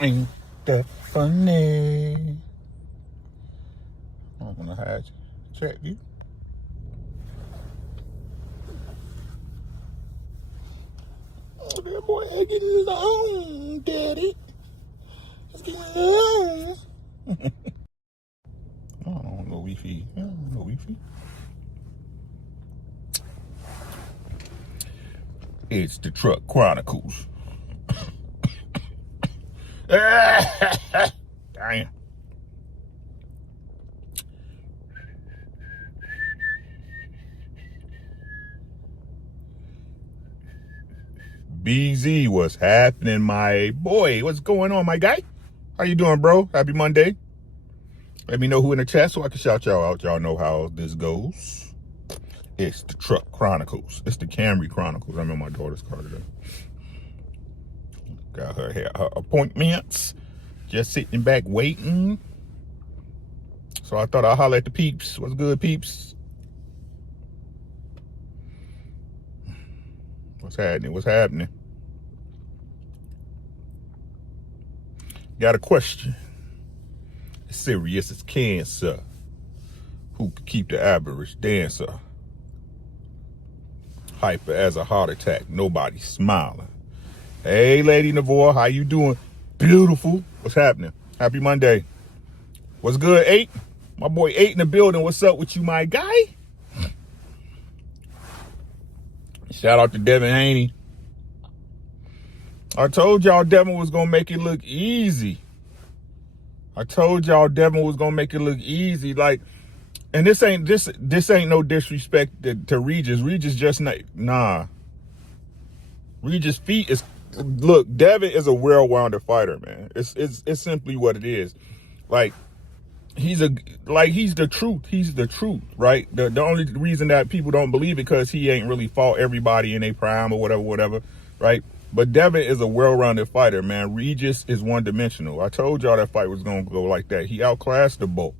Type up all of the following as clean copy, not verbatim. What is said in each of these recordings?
Ain't that funny? I'm gonna hide you. Check you. Oh, that boy ain't getting his own, daddy. Let's get his own. I don't know Wi-Fi. I don't know Wi-Fi. It's the Truck Chronicles. Damn. BZ, what's happening, my boy? What's going on, my guy? How you doing, bro? Happy Monday. Let me know who in the chat so I can shout y'all out. Y'all know how this goes. It's the Truck Chronicles. It's the Camry Chronicles. I'm in my daughter's car today. Got her appointments. Just sitting back waiting. So I thought I'll holler at the peeps. What's good, peeps? What's happening? What's happening? Got a question. It's serious as cancer. Who could keep the average dancer hyper as a heart attack? Nobody smiling. Hey, Lady Navore, how you doing? Beautiful. What's happening? Happy Monday. What's good, 8? My boy 8 in the building. What's up with you, my guy? Shout out to Devin Haney. I told y'all Devin was going to make it look easy. Like, and this ain't no disrespect to Regis. Regis just nah. Regis feet is, look, Devin is a well-rounded fighter, man. It's simply what it is. Like, he's the truth. He's the truth, right? The only reason that people don't believe it because he ain't really fought everybody in a prime or whatever, right? But Devin is a well-rounded fighter, man. Regis is one-dimensional. I told y'all that fight was gonna go like that. He outclassed the bull.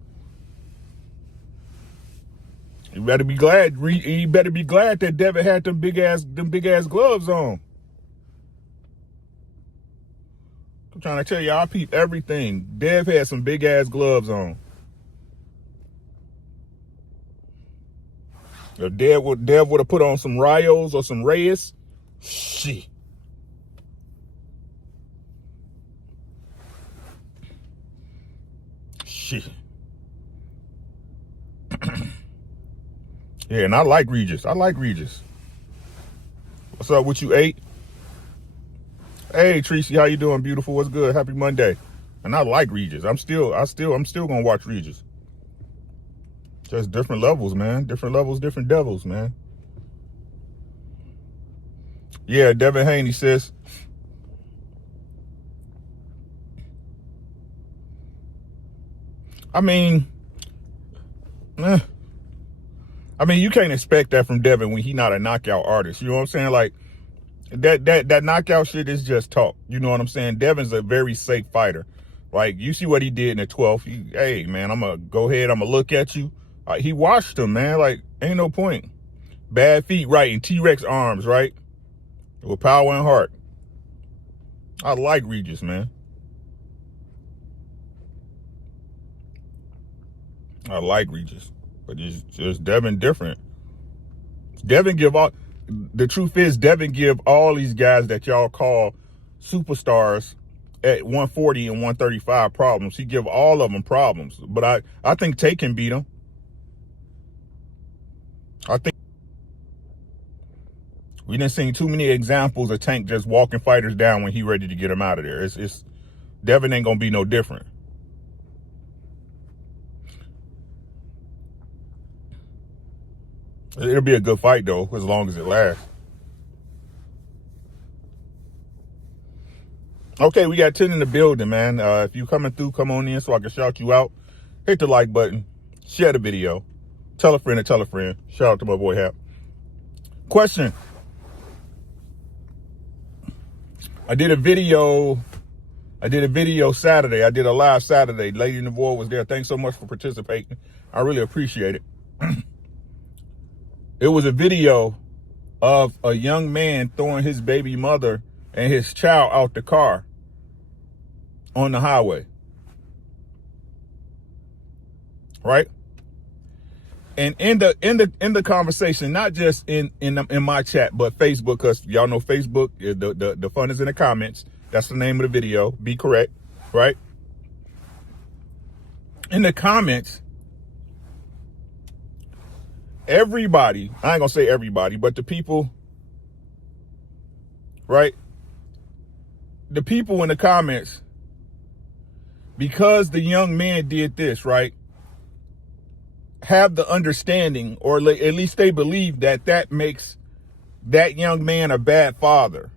You better be glad. You better be glad that Devin had them big ass gloves on. I'm trying to tell y'all, I peep everything. Dev had some big ass gloves on. If Dev would have put on some Rayos or some Reyes, shit. Yeah, and I like Regis. What's up with you, 8? Hey, Tracy, how you doing, beautiful? What's good? Happy Monday. And I like Regis. I'm still gonna watch Regis. Just different levels, man. Different levels, different devils, man. Yeah, Devin Haney says. I mean, you can't expect that from Devin when he not a knockout artist. You know what I'm saying? Like, that knockout shit is just talk. You know what I'm saying? Devin's a very safe fighter. Like, you see what he did in the 12th. Hey, man, I'm going to go ahead. I'm going to look at you. He washed him, man. Like, ain't no point. Bad feet, right, and T-Rex arms, right? With power and heart. I like Regis, man. I like Regis. But it's just Devin different. The truth is, Devin give all these guys that y'all call superstars at 140 and 135 problems. He give all of them problems. But I think Tate can beat him. I think we didn't see too many examples of Tank just walking fighters down when he ready to get him out of there. It's Devin ain't gonna be no different. It'll be a good fight though, as long as it lasts. Okay, we got 10 in the building, man. If you coming through, come on in so I can shout you out. Hit the like button, share the video, tell a friend and tell a friend. Shout out to my boy Hap. Question. I did a video Saturday. I did a live Saturday. Lady Navore was there. Thanks so much for participating. I really appreciate it. It was a video of a young man throwing his baby mother and his child out the car on the highway. Right? And in the conversation, not just in my chat, but Facebook, because y'all know Facebook, the fun is in the comments. That's the name of the video. Be correct, right? In the comments, everybody, I ain't gonna say everybody, but the people, right? The people in the comments, because the young man did this, right? Have the understanding, or at least they believe that makes that young man a bad father,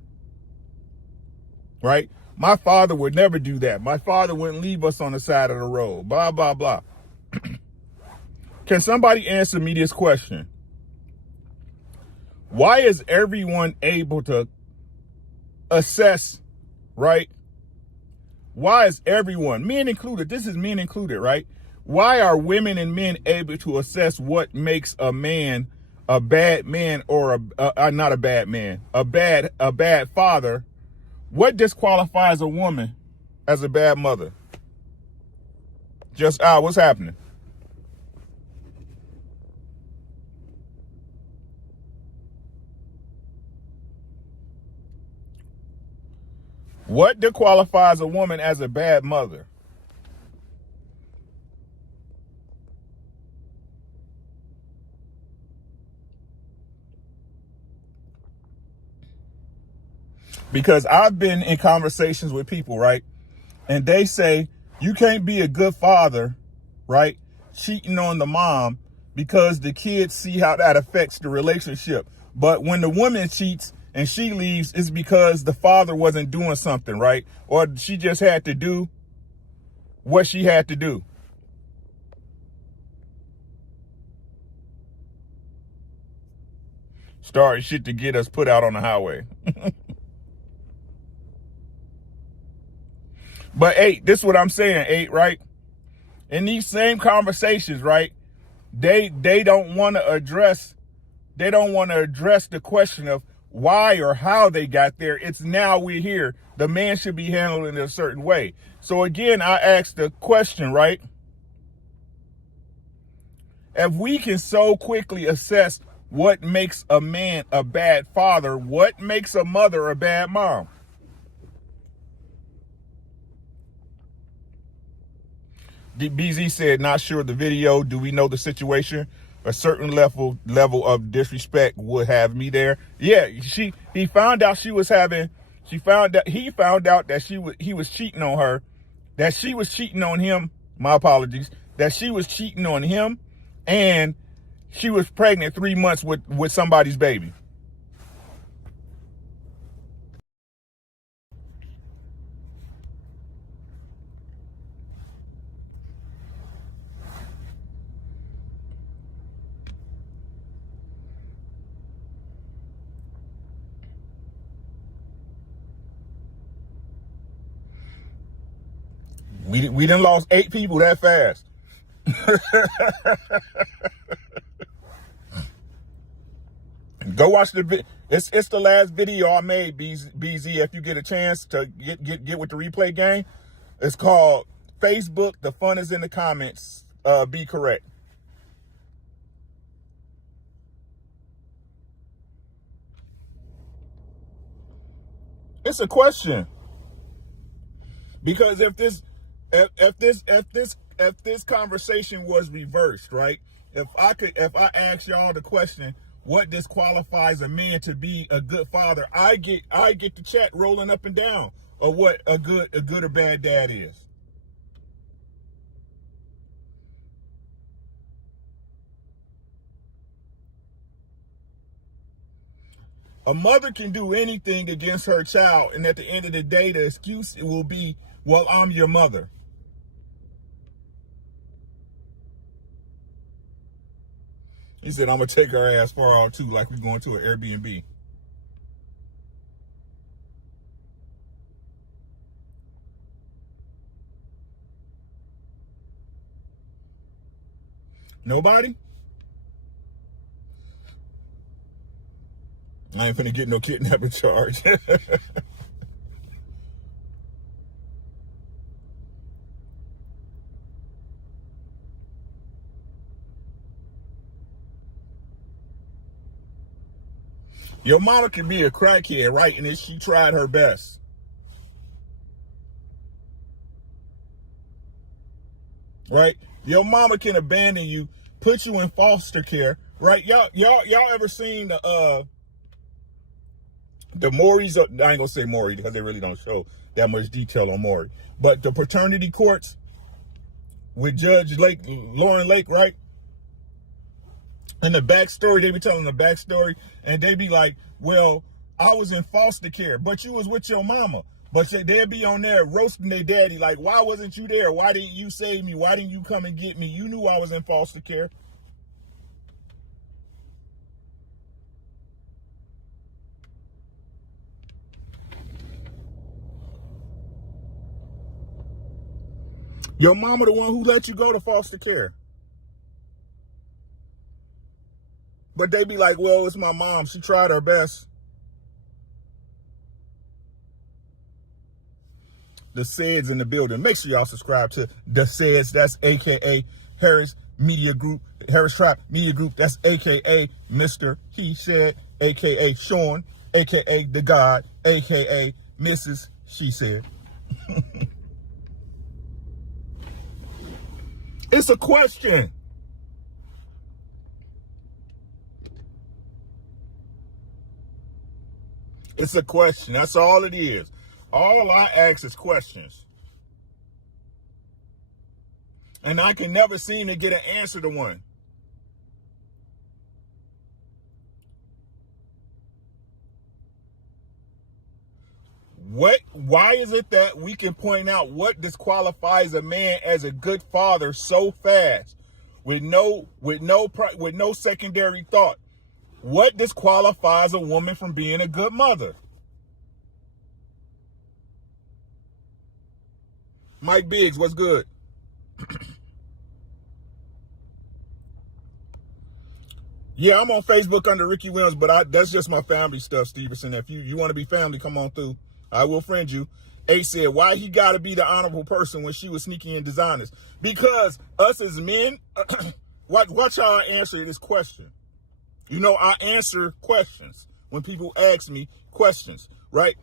right? My father would never do that. My father wouldn't leave us on the side of the road, blah, blah, blah. Can somebody answer me this question? Why is everyone able to assess, right? Why is everyone, men included, this is men included, right? Why are women and men able to assess what makes a man a bad man, or not a bad man, a bad father? What disqualifies a woman as a bad mother? Just what's happening? What disqualifies a woman as a bad mother? Because I've been in conversations with people, right? And they say, you can't be a good father, right? Cheating on the mom, because the kids see how that affects the relationship. But when the woman cheats and she leaves, it's because the father wasn't doing something, right? Or she just had to do what she had to do. Starting shit to get us put out on the highway. But this is what I'm saying, right? In these same conversations, right? They don't want to address the question of why or how they got there. It's now we're here. The man should be handled in a certain way. So again, I asked the question, right? If we can so quickly assess what makes a man a bad father, what makes a mother a bad mom? BZ said, not sure the video. Do we know the situation? A certain level of disrespect would have me there. Yeah, he found out he found out that he was cheating on her, that she was cheating on him. My apologies. That she was cheating on him, and she was pregnant 3 months with somebody's baby. We done lost 8 people that fast. Go watch the it's the last video I made, BZ. If you get a chance to get with the replay game, it's called Facebook. The fun is in the comments. Be correct. It's a question, because if this conversation was reversed, right? If I ask y'all the question, what disqualifies a man to be a good father, I get the chat rolling up and down of what a good or bad dad is. A mother can do anything against her child, and at the end of the day, the excuse will be, well, I'm your mother. He said, I'm going to take her ass far out too, like we're going to an Airbnb. Nobody? I ain't finna get no kidnapping charge. Your mama can be a crackhead, right? And she tried her best. Right? Your mama can abandon you, put you in foster care, right? Y'all ever seen the Maury's? I ain't gonna say Maury because they really don't show that much detail on Maury. But the paternity courts with Judge Lauren Lake, right? And the backstory, they be telling the backstory, and they be like, well, I was in foster care, but you was with your mama. But they'd be on there roasting their daddy, like, why wasn't you there? Why didn't you save me? Why didn't you come and get me? You knew I was in foster care. Your mama the one who let you go to foster care. But they be like, well, it's my mom. She tried her best. The Seds in the building. Make sure y'all subscribe to The Seds. That's AKA Harris Media Group. Harris Trap Media Group. That's AKA Mr. He Said. AKA Sean. AKA The God. AKA Mrs. She Said. It's a question. It's a question. That's all it is. All I ask is questions. And I can never seem to get an answer to one. Why is it that we can point out what disqualifies a man as a good father so fast with no secondary thought? What disqualifies a woman from being a good mother? Mike Biggs, what's good? Yeah, I'm on Facebook under Ricky Williams, but that's just my family stuff, Stevenson. If you want to be family, come on through. I will friend you. A said, why he got to be the honorable person when she was sneaky and dishonest? Because us as men, watch how I answer this question. You know, I answer questions when people ask me questions, right?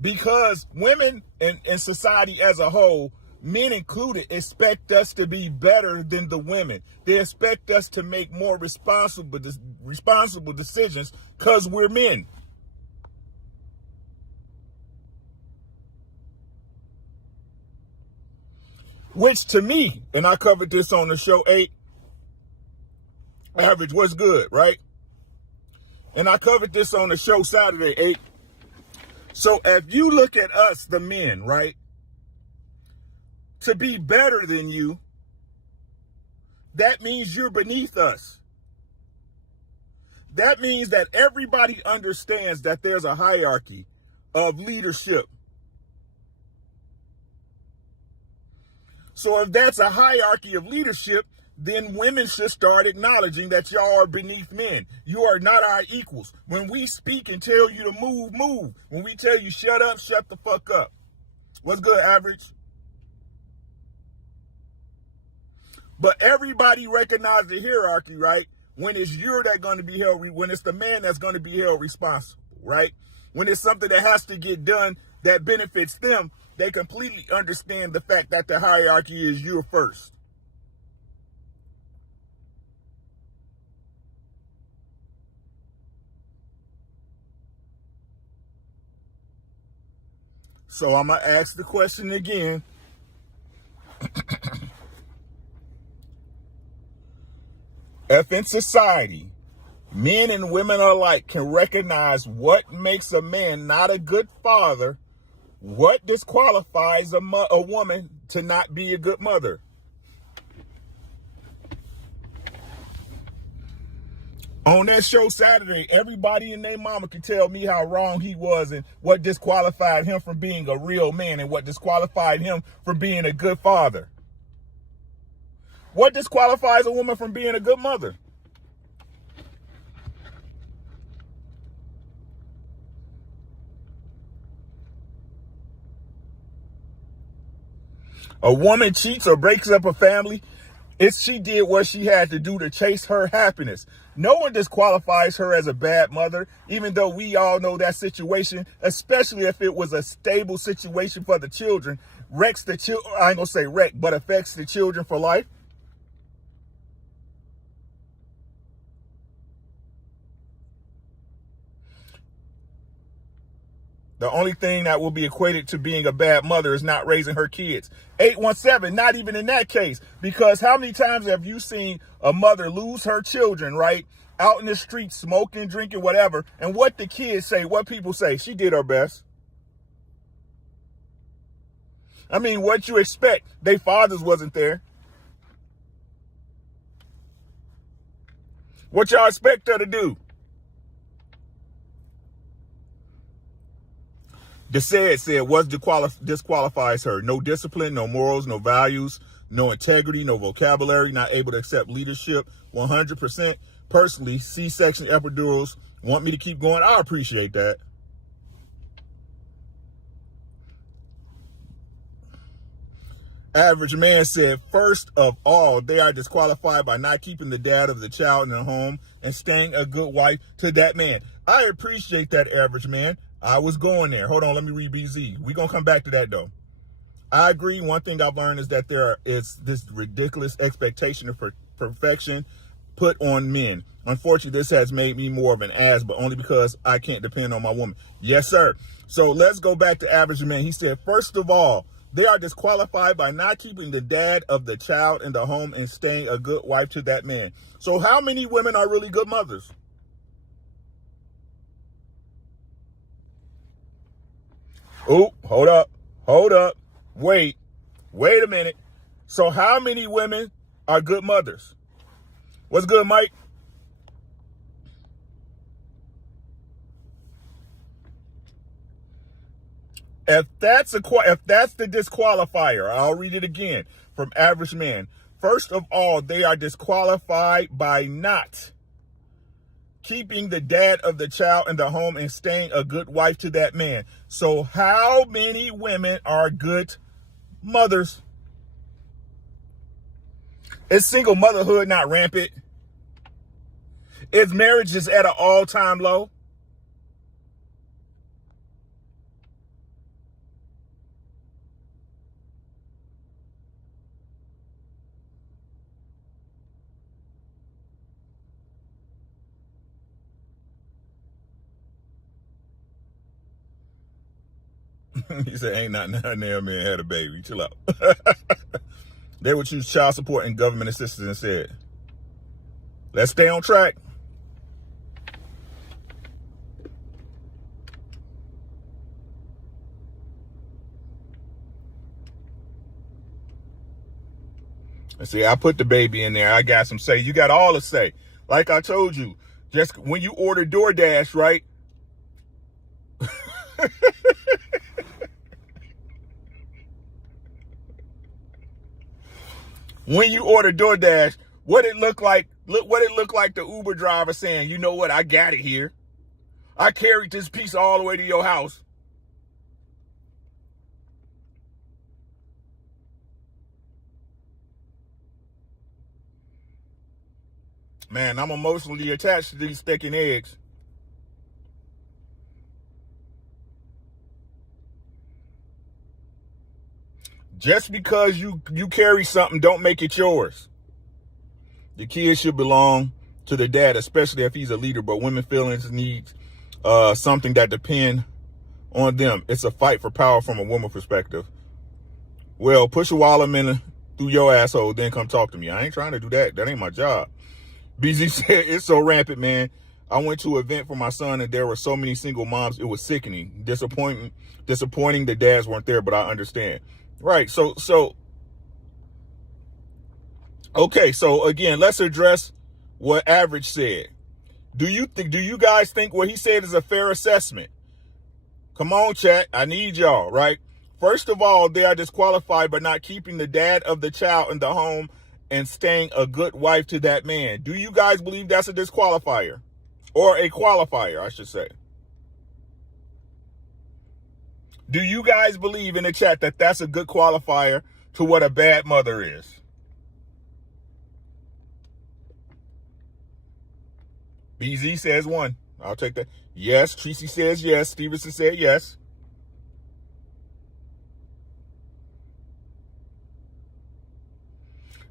Because women and society as a whole, men included, expect us to be better than the women. They expect us to make more responsible decisions because we're men. Which to me, and I covered this on the show 8, Average, what's good, right? And I covered this on the show Saturday 8. So if you look at us, the men, right, to be better than you, that means you're beneath us. That means that everybody understands that there's a hierarchy of leadership. So if that's a hierarchy of leadership, then women should start acknowledging that y'all are beneath men. You are not our equals. When we speak and tell you to move, move. When we tell you shut up, shut the fuck up. What's good, Average? But everybody recognizes the hierarchy, right? When it's you're that going to be held, when it's the man that's going to be held responsible, right? When it's something that has to get done that benefits them, they completely understand the fact that the hierarchy is you're first. So I'm going to ask the question again. If in society, men and women alike can recognize what makes a man not a good father, what disqualifies a woman to not be a good mother? On that show Saturday, everybody and their mama could tell me how wrong he was and what disqualified him from being a real man and what disqualified him from being a good father. What disqualifies a woman from being a good mother? A woman cheats or breaks up a family She did what she had to do to chase her happiness. No one disqualifies her as a bad mother, even though we all know that situation, especially if it was a stable situation for the children, wrecks the children. I ain't gonna say wreck, but affects the children for life. The only thing that will be equated to being a bad mother is not raising her kids. 817, not even in that case. Because how many times have you seen a mother lose her children, right? Out in the street, smoking, drinking, whatever. And what the kids say, what people say, she did her best. I mean, what you expect? Their fathers wasn't there. What y'all expect her to do? The said what disqualifies her? No discipline, no morals, no values, no integrity, no vocabulary, not able to accept leadership, 100%. Personally, C-section epidurals want me to keep going. I appreciate that. Average man said, first of all, they are disqualified by not keeping the dad of the child in the home and staying a good wife to that man. I appreciate that, average man. I was going there. Hold on, let me read BZ. We're going to come back to that, though. I agree. One thing I've learned is that there is this ridiculous expectation of perfection put on men. Unfortunately, this has made me more of an ass, but only because I can't depend on my woman. Yes, sir. So let's go back to average man. He said, first of all, they are disqualified by not keeping the dad of the child in the home and staying a good wife to that man. So how many women are really good mothers? Oh, hold up. Wait a minute. So how many women are good mothers? What's good, Mike? If that's the disqualifier, I'll read it again from average man. First of all, they are disqualified by not keeping the dad of the child in the home and staying a good wife to that man. So how many women are good mothers? Is single motherhood not rampant? Is marriage just at an all-time low? He said, ain't not none damn man had a baby. Chill out. They would choose child support and government assistance instead. Let's stay on track. And see, I put the baby in there. I got some say. You got all the say. Like I told you, just when you order DoorDash, right? When you order DoorDash, what it look like the Uber driver saying, you know what, I got it here. I carried this piece all the way to your house. Man, I'm emotionally attached to these sticking eggs. Just because you carry something don't make it yours. The kids should belong to the dad, especially if he's a leader, but women feelings needs something that depend on them. It's a fight for power from a woman perspective. Well, push a wallet in through your asshole, then come talk to me. I ain't trying to do that. That ain't my job. BZ said, it's so rampant, man. I went to an event for my son and there were so many single moms. It was sickening, disappointing. The dads weren't there, but I understand. Right. So okay. So again, let's address what average said. Do you guys think what he said is a fair assessment? Come on, chat. I need y'all, right? First of all, they are disqualified by not keeping the dad of the child in the home and staying a good wife to that man. Do you guys believe that's a disqualifier? Or a qualifier, I should say. Do you guys believe in the chat that that's a good qualifier to what a bad mother is? BZ says 1. I'll take that. Yes. Tracy says yes. Stevenson said yes.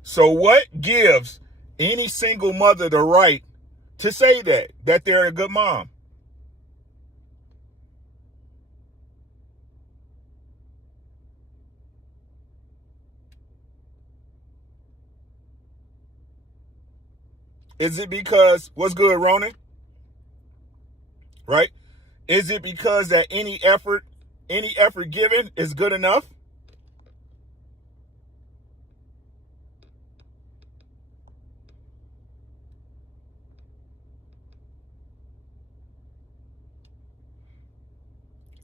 So what gives any single mother the right to say that they're a good mom? Is it because, what's good, Ronan? Right? Is it because that any effort given is good enough?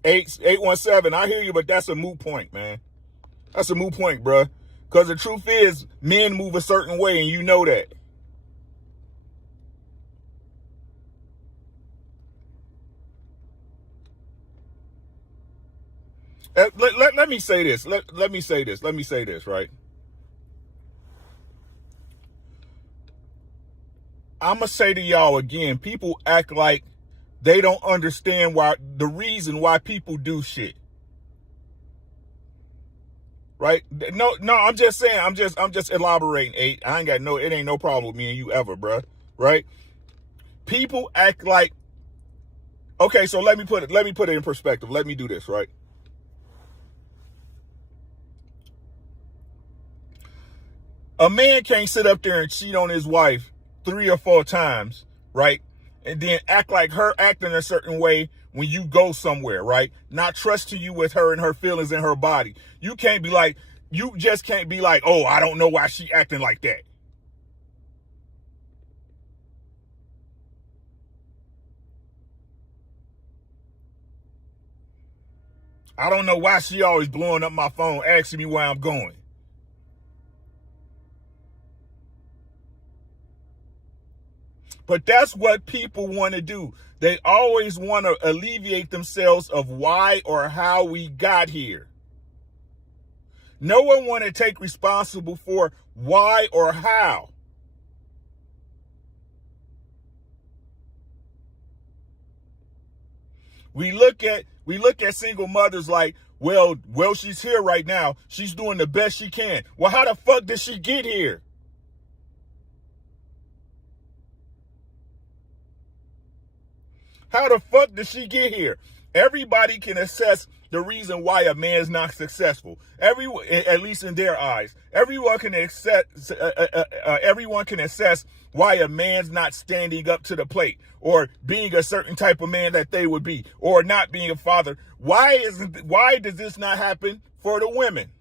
Eight 817, I hear you, but that's a moot point, man. That's a moot point, bruh. Because the truth is, men move a certain way, and you know that. Let me say this. Let me say this, right? I'm going to say to y'all again, people act like they don't understand the reason why people do shit. Right? No, I'm just saying, I'm just elaborating, 8. I ain't got it ain't no problem with me and you ever, bruh. Right? People act like, okay, so let me put it in perspective. Let me do this, right? A man can't sit up there and cheat on his wife 3 or 4 times, right? And then act like her acting a certain way when you go somewhere, right? Not trusting you with her and her feelings and her body. You just can't be like, oh, I don't know why she acting like that. I don't know why she always blowing up my phone, asking me where I'm going. But that's what people want to do. They always want to alleviate themselves of why or how we got here. No one want to take responsible for why or how. We look at single mothers like, well, she's here right now. She's doing the best she can. Well, how the fuck did she get here? How the fuck did she get here? Everybody can assess the reason why a man's not successful. At least in their eyes, everyone can assess why a man's not standing up to the plate, or being a certain type of man that they would be, or not being a father. Why does this not happen for the women?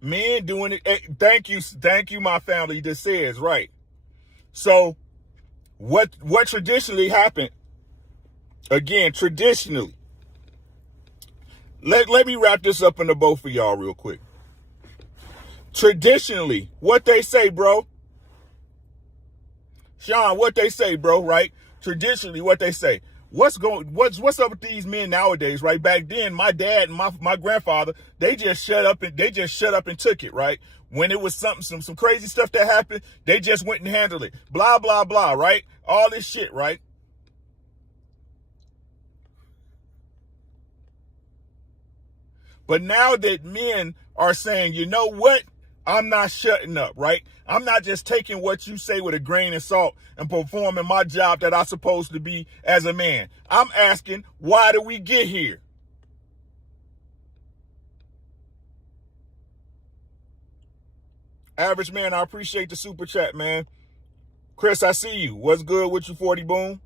Men doing it. Hey, thank you, my family. This says right. So, what traditionally happened? Again, traditionally. Let me wrap this up into both of y'all real quick. Traditionally, what they say, bro. Sean, what they say, bro, right? Traditionally, what they say. What's up with these men nowadays, right? Back then, my dad and my grandfather, they just shut up and took it, right? When it was some crazy stuff that happened, they just went and handled it. Blah, blah, blah, right? All this shit, right? But now that men are saying, you know what? I'm not shutting up, right? I'm not just taking what you say with a grain of salt and performing my job that I'm supposed to be as a man. I'm asking, why do we get here? Average man, I appreciate the super chat, man. Chris, I see you. What's good with you, 40 Boom?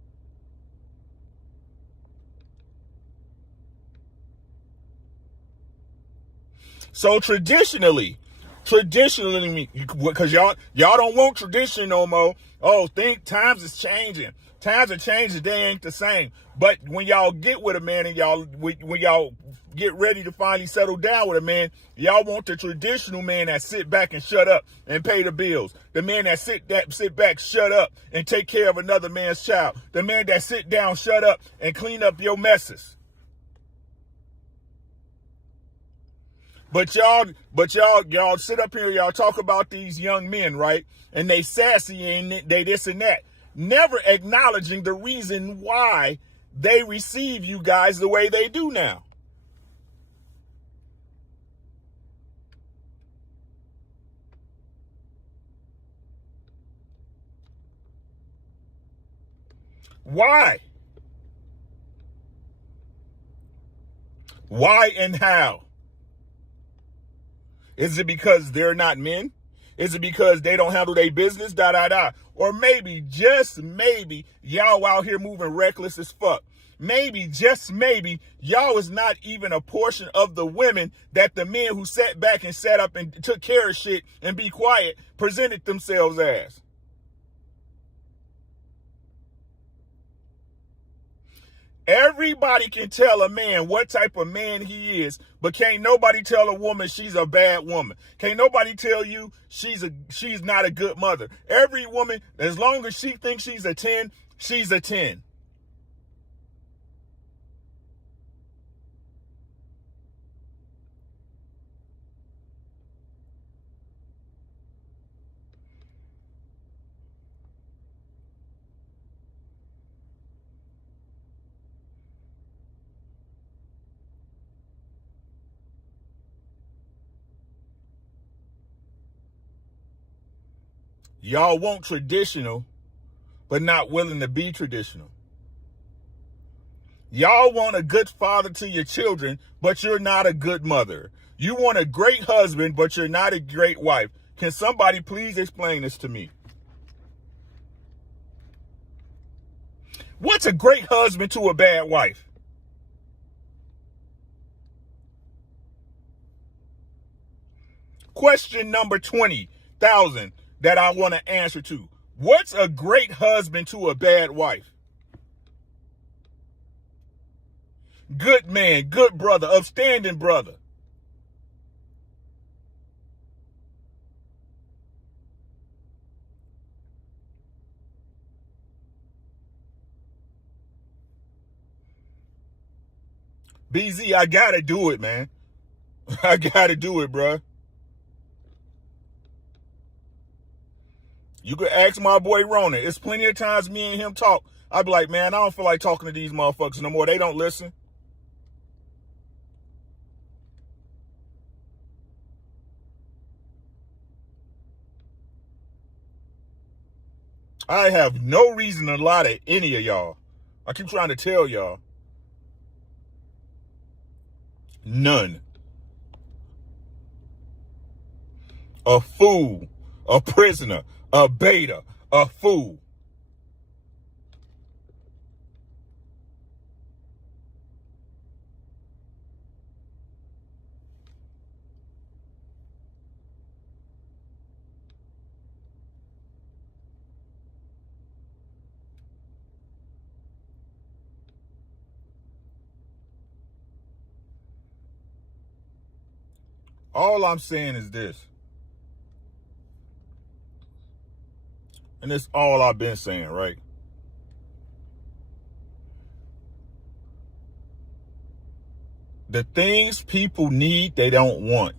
So traditionally, Traditionally, because y'all don't want tradition no more. Oh, think times is changing. Times are changing. They ain't the same. But when y'all get with a man and when y'all get ready to finally settle down with a man, y'all want the traditional man that sit back and shut up and pay the bills. The man that sit back, shut up and take care of another man's child. The man that sit down, shut up and clean up your messes. But y'all sit up here, y'all talk about these young men, right? And they sassy and they this and that. Never acknowledging the reason why they receive you guys the way they do now. Why? Why and how? Is it because they're not men? Is it because they don't handle their business? Or maybe, just maybe, y'all out here moving reckless as fuck. Maybe, just maybe, y'all is not even a portion of the women that the men who sat back and sat up and took care of shit and be quiet presented themselves as. Everybody can tell a man what type of man he is, but can't nobody tell a woman she's a bad woman. Can't nobody tell you she's not a good mother. Every woman, as long as she thinks she's a 10, she's a 10. Y'all want traditional, but not willing to be traditional. Y'all want a good father to your children, but you're not a good mother. You want a great husband, but you're not a great wife. Can somebody please explain this to me? What's a great husband to a bad wife? Question number 20,000 that I want to answer to. What's a great husband to a bad wife? Good man, good brother, upstanding brother. BZ, I gotta do it, man. I gotta do it, bruh. You could ask my boy Rona. It's plenty of times me and him talk. I'd be like, man, I don't feel like talking to these motherfuckers no more. They don't listen. I have no reason to lie to any of y'all. I keep trying to tell y'all. None. A fool. A prisoner. A beta. A fool. All I'm saying is this. And it's all I've been saying, right? The things people need, they don't want.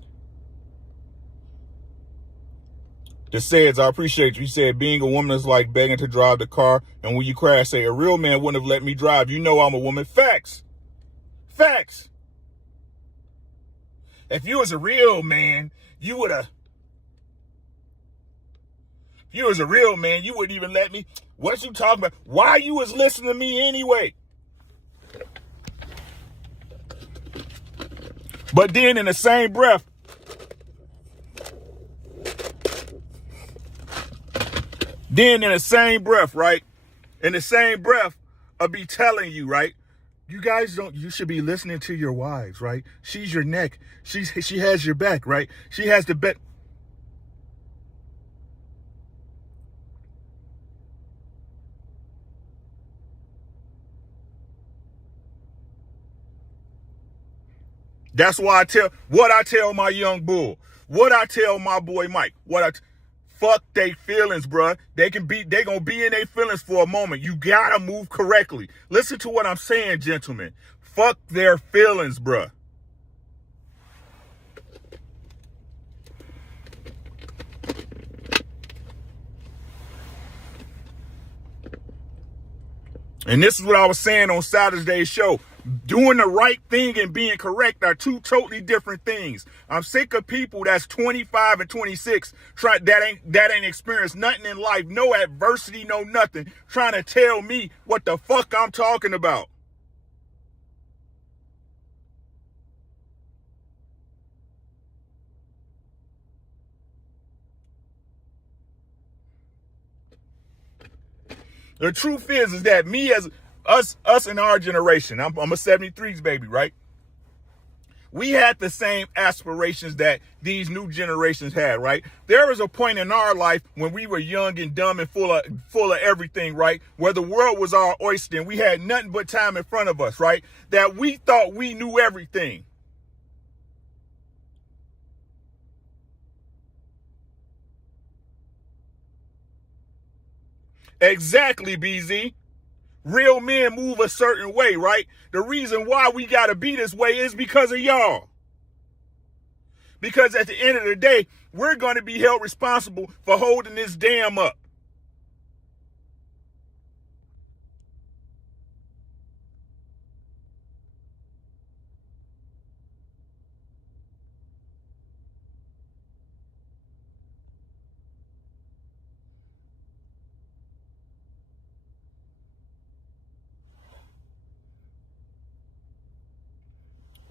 The says, I appreciate you. He said, being a woman is like begging to drive the car. And when you crash, say, a real man wouldn't have let me drive. You know I'm a woman. Facts. Facts. If you was a real man, you would have. If you was a real man, you wouldn't even let me. What you talking about? Why you was listening to me anyway? But then in the same breath, right? In the same breath, I'll be telling you, right? You guys you should be listening to your wives, right? She's your neck. She has your back, right? She has the back. That's why I tell my young bull, what I tell my boy Mike, fuck they feelings, bruh. They gonna be in their feelings for a moment. You gotta move correctly. Listen to what I'm saying, gentlemen. Fuck their feelings, bruh. And this is what I was saying on Saturday's show. Doing the right thing and being correct are two totally different things. I'm sick of people that's 25 and 26 that ain't experienced nothing in life, no adversity, no nothing, trying to tell me what the fuck I'm talking about. The truth is that me as us in our generation, I'm a 73s baby, right? We had the same aspirations that these new generations had, right? There was a point in our life when we were young and dumb and full of everything, right? Where the world was our oyster and we had nothing but time in front of us, right? That we thought we knew everything. Exactly, BZ. Real men move a certain way, right? The reason why we got to be this way is because of y'all. Because at the end of the day, we're going to be held responsible for holding this dam up.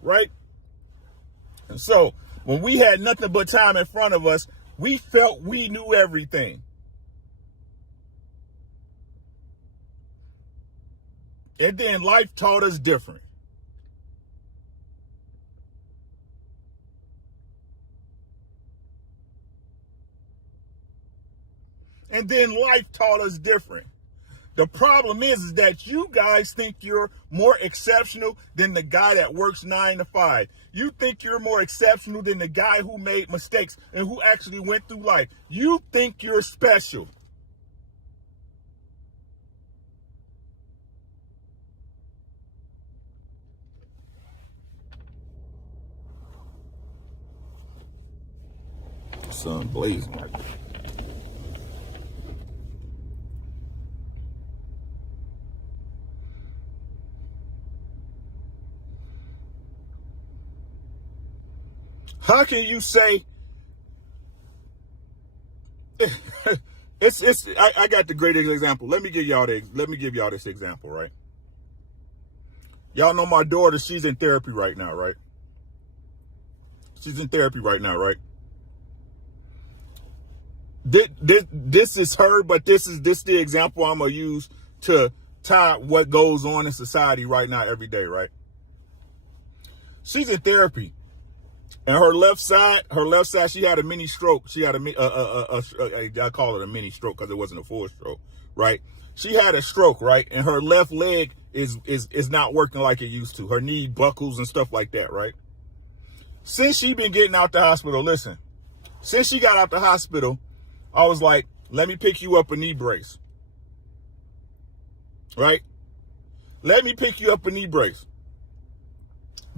Right? And so, when we had nothing but time in front of us, we felt we knew everything. And then life taught us different. And then life taught us different. The problem is that you guys think you're more exceptional than the guy that works 9 to 5. You think you're more exceptional than the guy who made mistakes and who actually went through life. You think you're special. Sun blazing right there. How can you say I got the greatest example. Let me give y'all this example, right? Y'all know my daughter, she's in therapy right now, right? She's in therapy right now, right? This is her, but this the example I'm gonna use to tie what goes on in society right now every day, right? She's in therapy. And her left side, she had a mini stroke. She had I call it a mini stroke because it wasn't a full stroke, right? She had a stroke, right? And her left leg is not working like it used to. Her knee buckles and stuff like that, right? Since she been getting out the hospital, listen, since she got out the hospital, I was like, let me pick you up a knee brace, right? Let me pick you up a knee brace.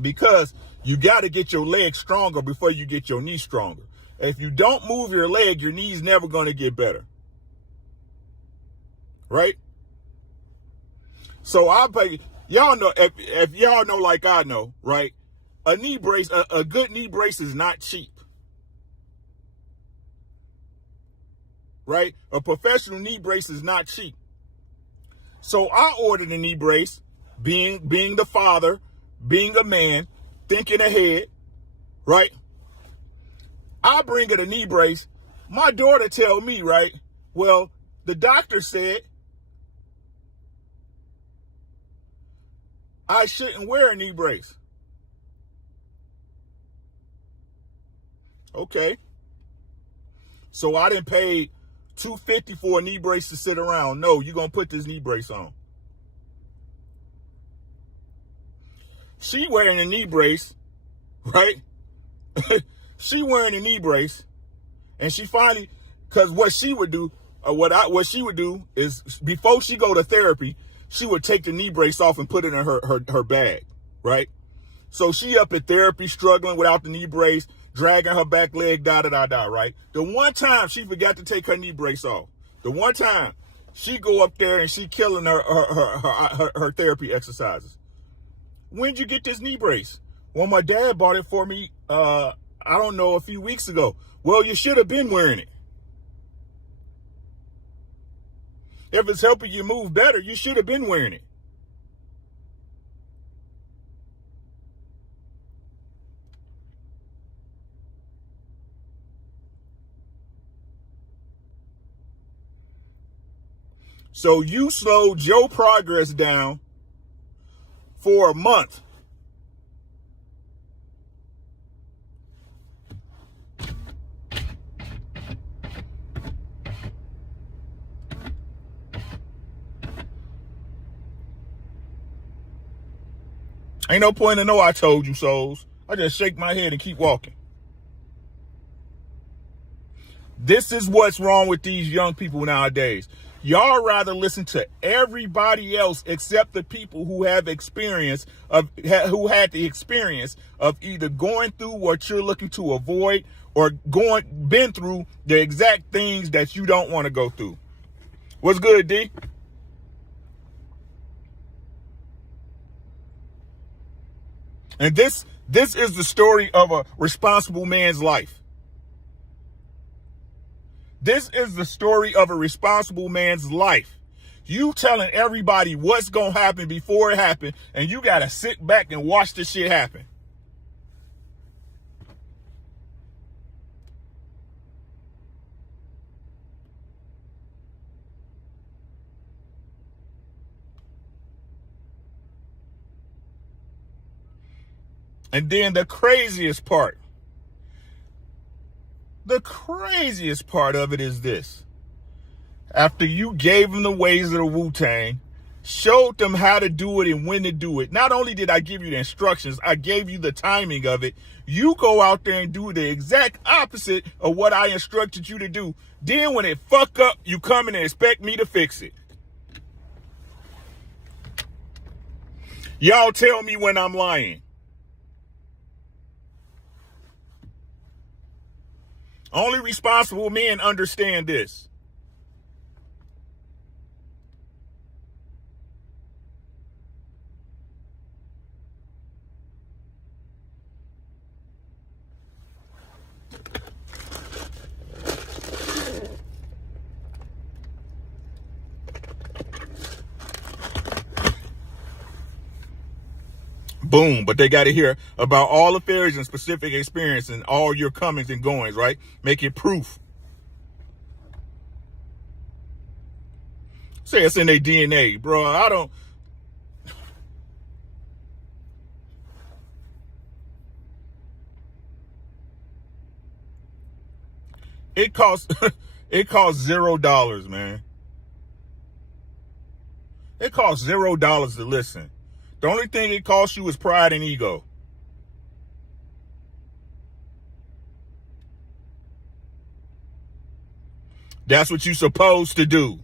Because you got to get your leg stronger before you get your knee stronger. If you don't move your leg, your knee's never going to get better. Right? So y'all know, if y'all know like I know, right? A knee brace, a good knee brace is not cheap. Right? A professional knee brace is not cheap. So I ordered a knee brace, being the father, being a man, thinking ahead, right? I bring her a knee brace. My daughter tell me, right, well, the doctor said I shouldn't wear a knee brace. Okay. So I didn't pay $250 for a knee brace to sit around. No, you're going to put this knee brace on. She wearing a knee brace, right? She wearing a knee brace, and she finally, because what she would do is before she go to therapy, she would take the knee brace off and put it in her bag, right? So she up at therapy struggling without the knee brace, dragging her back leg, right? The one time she forgot to take her knee brace off, the one time she go up there and she killing her therapy exercises. When'd you get this knee brace? Well, my dad bought it for me, I don't know, a few weeks ago. Well, you should have been wearing it. If it's helping you move better, you should have been wearing it. So you slowed your progress down for a month. Ain't no point in no I told you so's. I just shake my head and keep walking. This is what's wrong with these young people nowadays. Y'all rather listen to everybody else except the people who have experience who had the experience of either going through what you're looking to avoid or been through the exact things that you don't want to go through. What's good, D? And this is the story of a responsible man's life. This is the story of a responsible man's life. You telling everybody what's going to happen before it happened, and you got to sit back and watch this shit happen. And then the craziest part of it is this. After you gave them the ways of the Wu-Tang, showed them how to do it and when to do it, not only did I give you the instructions, I gave you the timing of it. You go out there and do the exact opposite of what I instructed you to do. Then when it fuck up, you come in and expect me to fix it. Y'all tell me when I'm lying. Only responsible men understand this. Boom. But they got to hear about all affairs and specific experience and all your comings and goings, right? Make it proof. Say it's in their DNA, bro. I don't. It costs $0, man. It costs $0 to listen. The only thing it costs you is pride and ego. That's what you're supposed to do.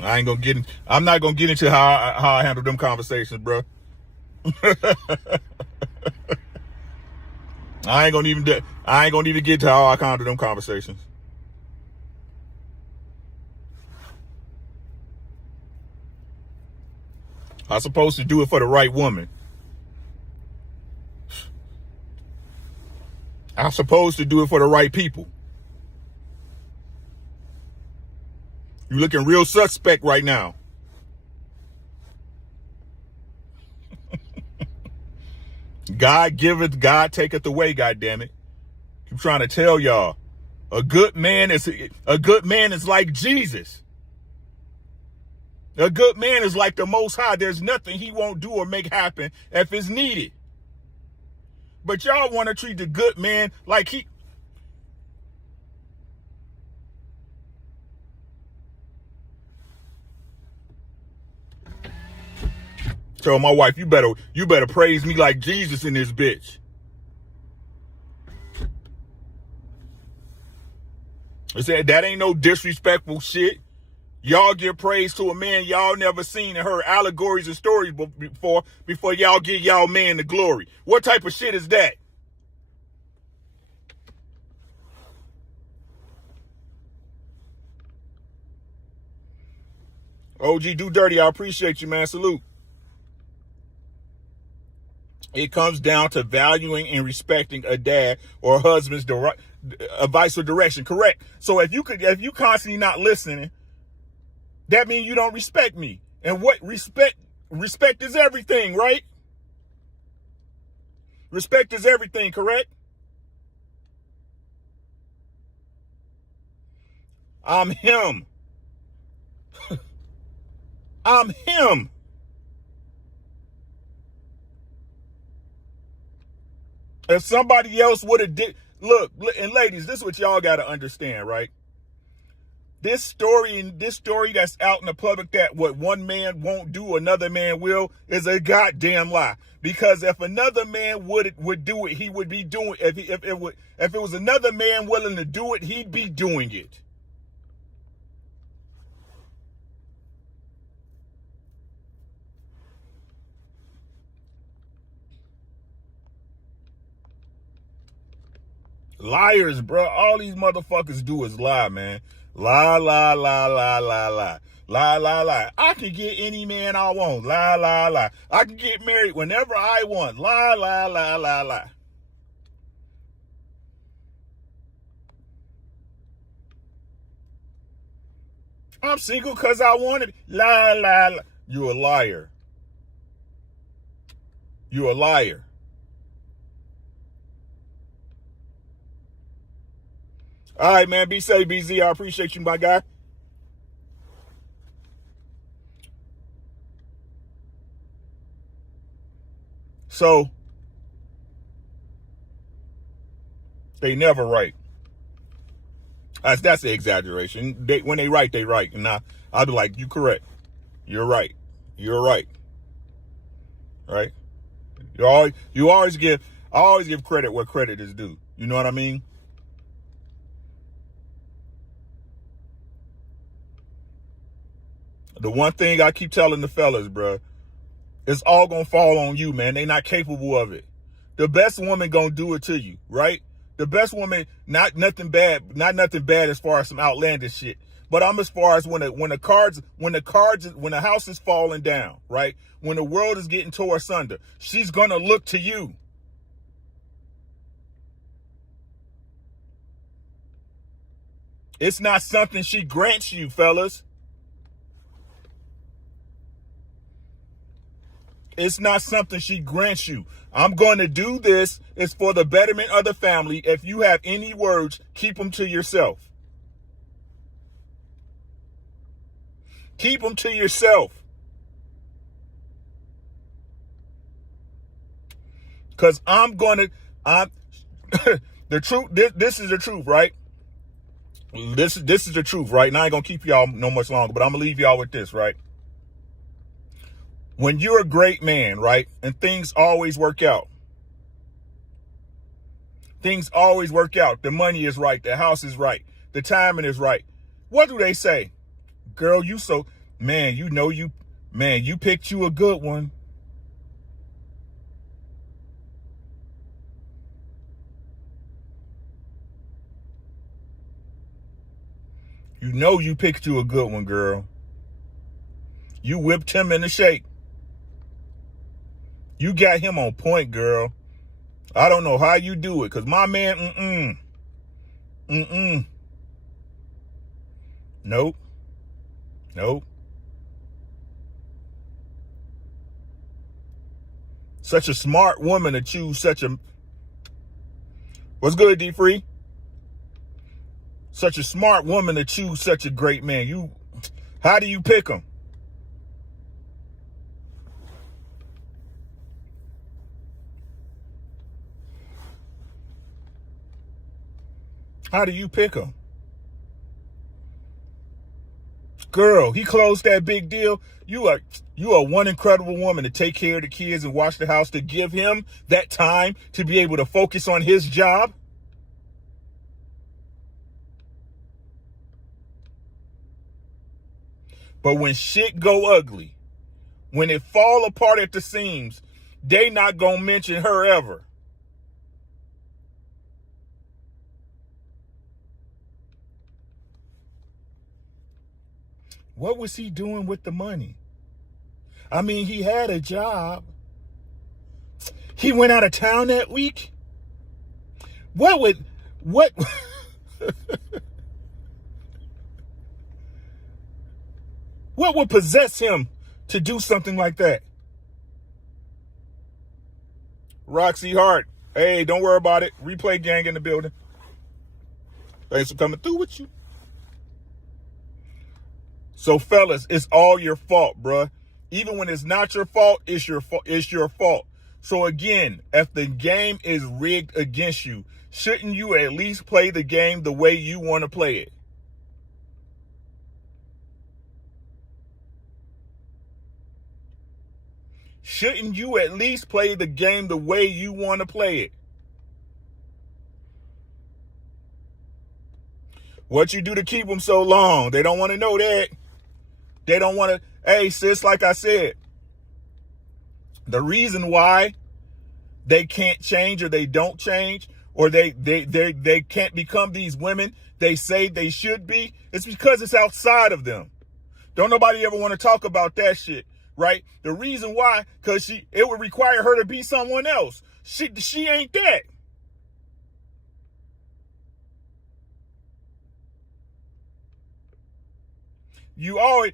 I'm not gonna get into how I handle them conversations, bro. I ain't gonna even get to how I handle them conversations. I'm supposed to do it for the right woman. I'm supposed to do it for the right people. You looking real suspect right now. God giveth, God taketh away, goddammit. I'm trying to tell y'all. A good man is like Jesus. A good man is like the Most High. There's nothing he won't do or make happen if it's needed. But y'all want to treat the good man like Tell my wife, you better praise me like Jesus in this bitch. I said, that ain't no disrespectful shit. Y'all give praise to a man y'all never seen and heard allegories and stories before y'all give y'all man the glory. What type of shit is that? OG Do Dirty, I appreciate you, man. Salute. It comes down to valuing and respecting a dad or a husband's advice or direction. Correct. So if you constantly not listening, that means you don't respect me. And what respect is everything, right? Respect is everything, correct? I'm him. I'm him. If somebody else would have did, look, and ladies, this is what y'all got to understand, right? This story that's out in the public that what one man won't do, another man will, is a goddamn lie. Because if another man would do it, he would be doing. If it was another man willing to do it, he'd be doing it. Liars, bro. All these motherfuckers do is lie, man. Lie, lie, lie, lie, lie, lie. Lie, lie, lie. I can get any man I want. Lie, lie, lie. I can get married whenever I want. Lie, lie, lie, lie, lie. I'm single because I wanted it. Lie, lie, lie. You're a liar. You're a liar. All right, man. Be safe, BZ. I appreciate you, my guy. So, they never right. That's the exaggeration. When they right, they right. And I'll be like, you correct. You're right. You're right. Right? I always give credit where credit is due. You know what I mean? The one thing I keep telling the fellas, bro, it's all gonna fall on you, man. They not capable of it. The best woman gonna do it to you, right? The best woman, not nothing bad as far as some outlandish shit. But I'm as far as when the house is falling down, right? When the world is getting tore asunder, she's gonna look to you. It's not something she grants you, fellas. It's not something she grants you. I'm going to do this. It's for the betterment of the family. If you have any words, keep them to yourself. Keep them to yourself. Because the truth, this is the truth, right? This is the truth, right? And I ain't going to keep y'all no much longer, but I'm going to leave y'all with this, right? When you're a great man, right, and things always work out. Things always work out. The money is right. The house is right. The timing is right. What do they say? Girl, you picked you a good one. You know you picked you a good one, girl. You whipped him into shape. You got him on point, girl. I don't know how you do it, because my man, Nope. Such a smart woman to choose what's good, D Free? Such a smart woman to choose such a great man. How do you pick him? How do you pick him? Girl, he closed that big deal. You are one incredible woman to take care of the kids and watch the house, to give him that time to be able to focus on his job. But when shit go ugly, when it fall apart at the seams, they not gonna mention her ever. What was he doing with the money? I mean, he had a job. He went out of town that week. What what would possess him to do something like that? Roxy Hart, hey, don't worry about it. Replay gang in the building. Thanks for coming through with you. So fellas, it's all your fault, bruh. Even when it's not your fault, it's your fault. So again, if the game is rigged against you, shouldn't you at least play the game the way you want to play it? Shouldn't you at least play the game the way you want to play it? What you do to keep them so long? They don't want to know that. They don't want to. Hey, sis, like I said, the reason why they can't change, or they don't change, or they can't become these women they say they should be, it's because it's outside of them. Don't nobody ever want to talk about that shit, right? The reason why, because it would require her to be someone else. She ain't that.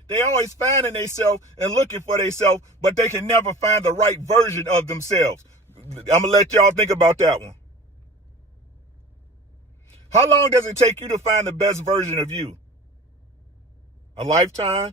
They always finding themselves and looking for themselves, but they can never find the right version of themselves. I'm gonna let y'all think about that one. How long does it take you to find the best version of you? A lifetime?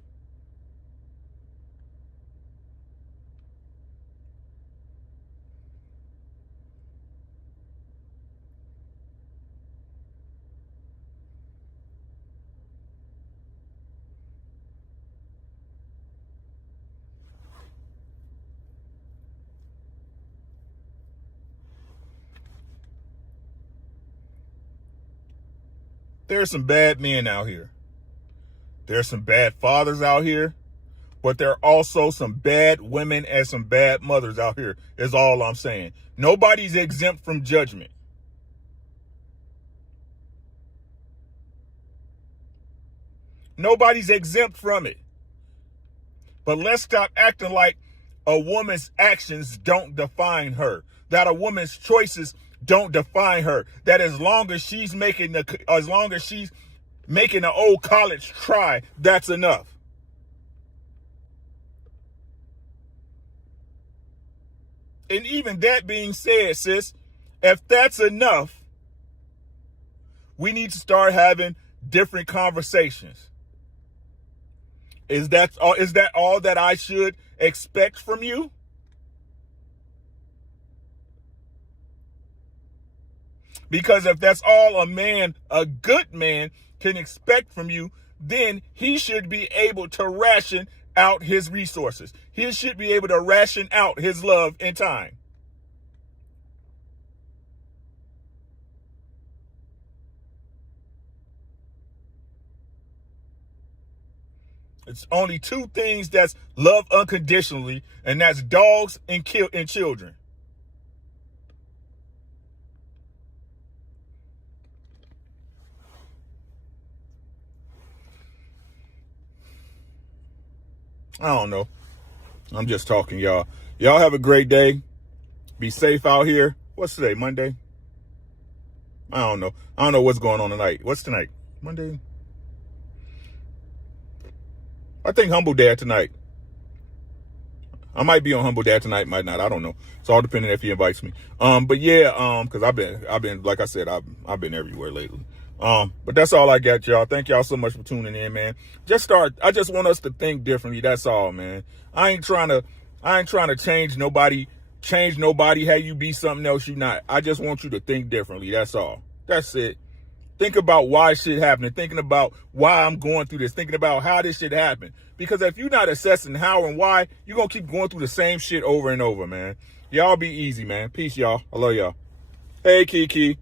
There's some bad men out here. There's some bad fathers out here. But there are also some bad women and some bad mothers out here, is all I'm saying. Nobody's exempt from judgment. Nobody's exempt from it. But let's stop acting like a woman's actions don't define her. That a woman's choices don't define her. That as long as she's making the old college try, that's enough. And even that being said, sis, if that's enough, we need to start having different conversations. Is that all that I should expect from you? Because if that's all a good man can expect from you, then he should be able to ration out his resources. He should be able to ration out his love and time. It's only two things that's love unconditionally, and that's dogs and children. I don't know. I'm just talking, y'all. Y'all have a great day. Be safe out here. What's today? Monday? I don't know. I don't know what's going on tonight. What's tonight? Monday? I think Humble Dad tonight. I might be on Humble Dad tonight, might not. I don't know. It's all depending if he invites me. But yeah, because I've been, like I said, I've been everywhere lately. But that's all I got, y'all. Thank y'all so much for tuning in, man. I just want us to think differently. That's all, man. I ain't trying to change nobody, have you be something else you not. I just want you to think differently. That's all. That's it. Think about why shit happening. Thinking about why I'm going through this. Thinking about how this shit happened. Because if you're not assessing how and why, you're going to keep going through the same shit over and over, man. Y'all be easy, man. Peace, y'all. I love y'all. Hey, Kiki.